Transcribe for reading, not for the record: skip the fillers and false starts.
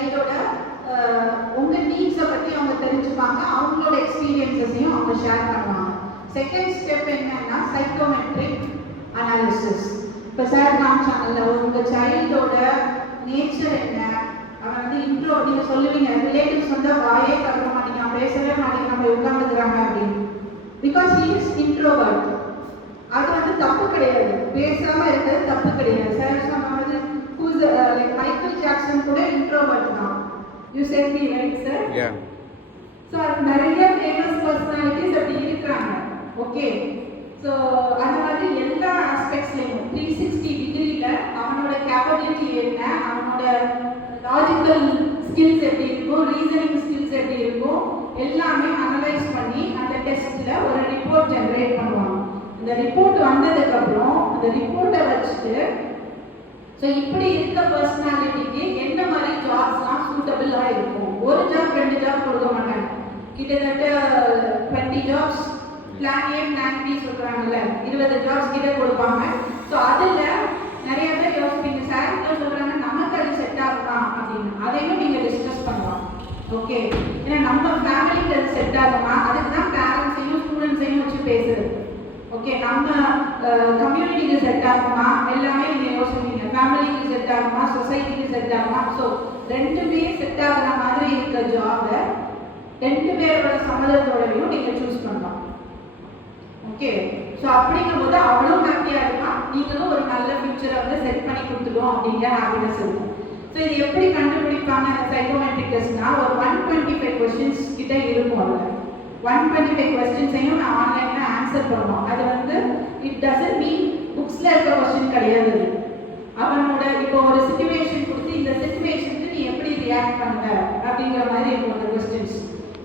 சைல்டோட உங்கள் நீட்ஸை பற்றி அவங்க தெரிஞ்சுப்பாங்க, அவங்களோட எக்ஸ்பீரியன்ஸஸையும் அவங்க ஷேர் பண்ணுவாங்க. செகண்ட் ஸ்டெப் என்னன்னா சைக்கோமெட்ரிக் அனாலிசிஸ். இப்போ சார் காமிச்சாங்கல்ல, உங்கள் சைல்டோட நேச்சர் என்ன, அவன் வந்து இன்ட்ரோ நீங்கள் சொல்லுவீங்க, ரிலேட்டிவ்ஸ் வந்து வாயே கட்ட மாட்டேங்கிறான், பேசவே மாட்டேங்கிறான், நம்ம உட்காந்துக்கிறாங்க அப்படின்னு. Because he is introvert. அது வந்து தப்பு கிடையாது, பேசாம இருக்கிறது தப்பு கிடையாது. சார் சொன்னது லைக் மைக்கேல் ஜாக்சன் கூட இன்ட்ரோவர்ட் தான். You said me right sir? So அது நிறைய ஃபேமஸ் பர்சனாலிட்டிஸ் அப்படி இருக்கிறாங்க. ஓகே, ஸோ அந்த மாதிரி எல்லா ஆஸ்பெக்ட்ஸ்லையும் 360 டிகிரியில் அவனோட கேப்பபிலிட்டி என்ன, அவனோட லாஜிக்கல் ஸ்கில்ஸ் எப்படி இருக்கும், ரீசனிங் ஸ்கில்ஸ் எப்படி இருக்கும், எல்லாமே அனலைஸ் பண்ணி அந்த டெஸ்ட்டில் ஒரு ரிப்போர்ட் ஜென்ரேட் பண்ணுவாங்க. இந்த ரிப்போர்ட் வந்ததுக்கப்புறம் அந்த ரிப்போர்ட்டை வச்சுட்டு ஸோ இப்படி இருக்க பர்சனாலிட்டிக்கு என்ன மாதிரி ஜாப்ஸ்லாம் சூட்டபிளாக இருக்கும். ஒரு ஜாப் 2 ஜாப் கொடுக்க மாட்டாங்க, கிட்டத்தட்ட 20 jobs, plan A plan B சொல்கிறாங்கல்ல, 20 ஜாப்ஸ் கிட்ட கொடுப்பாங்க. ஸோ அதில் நிறைய பேர் யோசிப்பீங்க, சார் என்ன சொல்கிறாங்க, நமக்கு அது செட் ஆகுமா அப்படின்னு. அதையும் நீங்கள் டிஸ்கஸ் பண்ணலாம். ஓகே, ஏன்னா நம்ம ஃபேமிலிக்கு அது செட் ஆகுமா, அதுக்கு தான் பேரண்ட்ஸையும் ஸ்டூடெண்ட்ஸையும் வச்சு பேசுறது. ஓகே, நம்ம கம்யூனிட்டிக்கு செட் ஆகுமா, எல்லாமே நீங்கள் யோசிப்பீங்க. ஃபேமிலிக்கு செட் ஆகுமா, சொசைட்டிக்கு செட் ஆகுமா. ஸோ ரெண்டுமே செட் ஆகிற மாதிரி இருக்க ஜாபை 2 பேரோட சம்மதத்தோடையும் நீங்கள் சூஸ் பண்ணலாம். ஓகே, ஸோ அப்படிங்கும்போது அவளும் ஹாப்பியாக இருப்பான், நீங்களும் ஒரு நல்ல ஃபியூச்சரை வந்து செட் பண்ணி கொடுத்துடும் அப்படிங்கிற ஹாப்பினஸ் இருக்கும். ஸோ இது எப்படி கண்டுபிடிப்பாங்க சைக்கோமெட்ரிக் டெஸ்ட்னா, ஒரு 125 கொஸ்டின்ஸ் கிட்ட இருக்கும். அதில் 125 கொஸ்டின்ஸையும் நான் ஆன்லைனில் ஆன்சர் பண்ணுவோம். அது வந்து இட் டசன்ட் மீன் புக்ஸில் இருக்க கொஸ்டின் கிடையாது. அவனோட இப்போ ஒரு சிச்சுவேஷன் கொடுத்து இந்த சிச்சுவேஷனுக்கு நீ எப்படி ரியாக்ட் பண்ணுவ அப்படிங்கிற மாதிரி